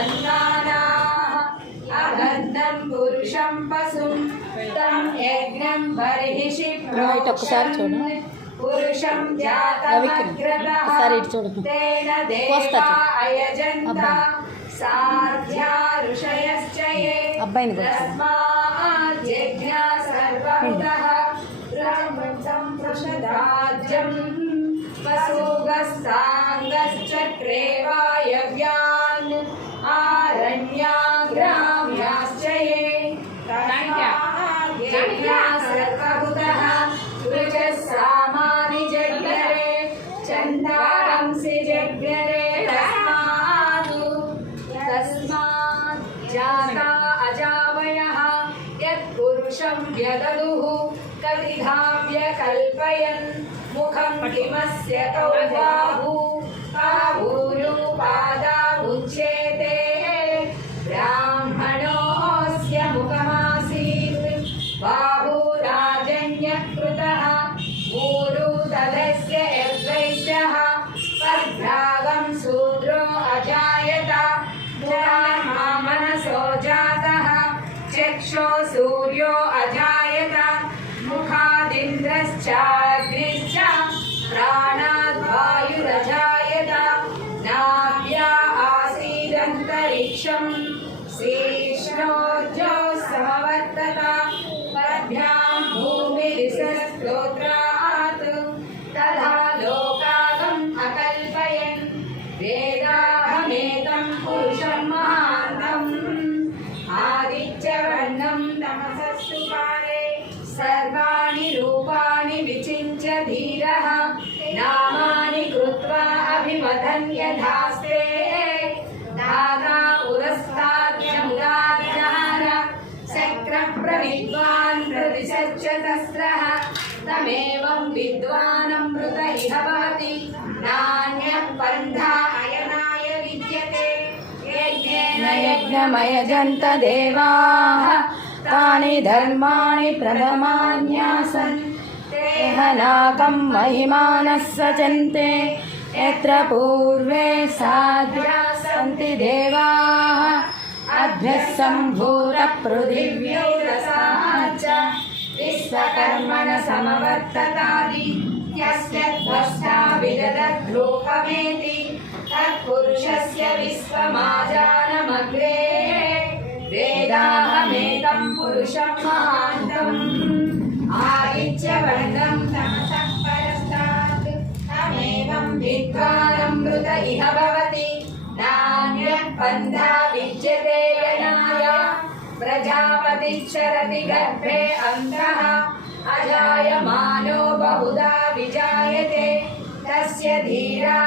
సంతానాః అగంధం పురుషం పశుం తం యజ్ఞం బర్హిషి ఇటు ఒక్కసారి చూడు. పురుషం రవికిరణ్, జాతమగ్రతః ఒకసారి ఇటు చూడు. తేన కోస్తా దేవా చూడు. అయజంత जाता अजामयः यत्पुरुषं व्यददुः कल्पयन् मुखं से कौ ముఖాదింద్రశ్చాగ్నిశ్చ ప్రాణాద్వాయురజాయత నాభ్యా ఆసీదంతరిక్షం శ్రీష్ణోర్జో సమవర్తత పద్భ్యాం భూమిరిసస్తోత్రాత్ తథా లోకాగం అకల్పయన్ వేదాహమేతం పురుషం మహాంతం ఆదిత్యవర్ణం తమసస్సు పారే సర్వాణి धन्यधास्ते। दादा पुरस्ताभ्यमुदाचार शक्रप्रविद्वान् प्रतिशच्चतस्रः तमेवं विद्वानमृत इह भवति। नान्यः पन्था अयनाय विद्यते। यज्ञेन यज्ञमयजन्तदेवाः, तानि धर्माणि प्रथमान्यासन्। देहनाकं महिमानः सचन्ते। यत्र पूर्वे साधुरा सन्ति देवाः। अभ्यः सम्भूतपृथिव्यौरसाश्च विश्वकर्मण समवर्ततादि यस्य द्रष्टा विदधद्रूपमेति तत्पुरुषस्य विश्वमाजानमग्रे। वेदाहमेतं पुरुषं महान्तम् आदित्यवर्णम् తమేవం విద్వానమృత ఇహ భవతి నాణ్యః పంథా విద్యతే యనాయ ప్రజాపతిశ్చరతి గర్భే అంతః అజాయమానో బహుదా విజాయతే తస్య ధీరా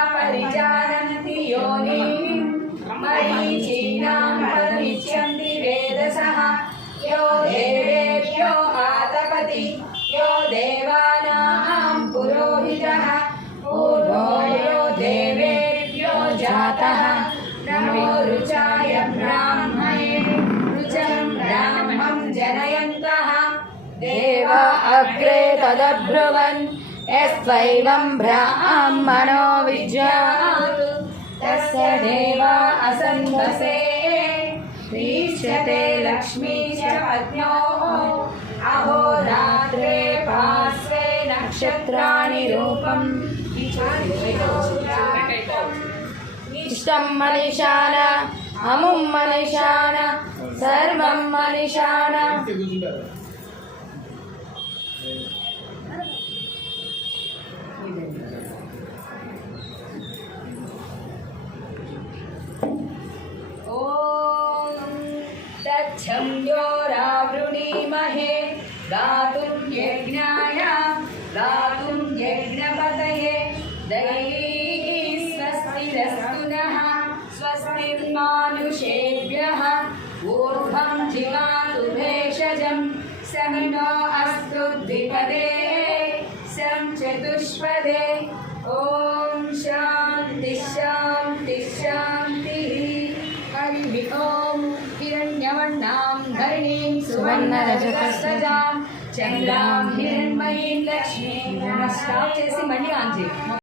अग्रे तदब्रुवन् यस्त्वैवं ब्राह्मणो विद्यात् तस्य देवा असन्वसे प्रीष्यते लक्ष्मी च पत्न्योः। अहोरात्रे पार्श्वे नक्षत्राणि रूपम् इष्टं मनिषाण, अमुं मनिषाण, सर्वं मनिषाण। योरावृणीमहे गातुं यज्ञाय गातुं यज्ञपतये दैवी स्वस्तिरस्तु नः स्वस्तिर्मानुषेभ्यः ऊर्ध्वं जिगातु भेषजं समिनो अस्तु द्विपदे सं चतुष्पदे ॐ शान्ति शान्ति शान्तिः सुवर्णमयीं सुवर्णरजतसजा चन्द्रां हिरण्मयीं लक्ष्मीं। नमस्कार। जय श्री मणिकांत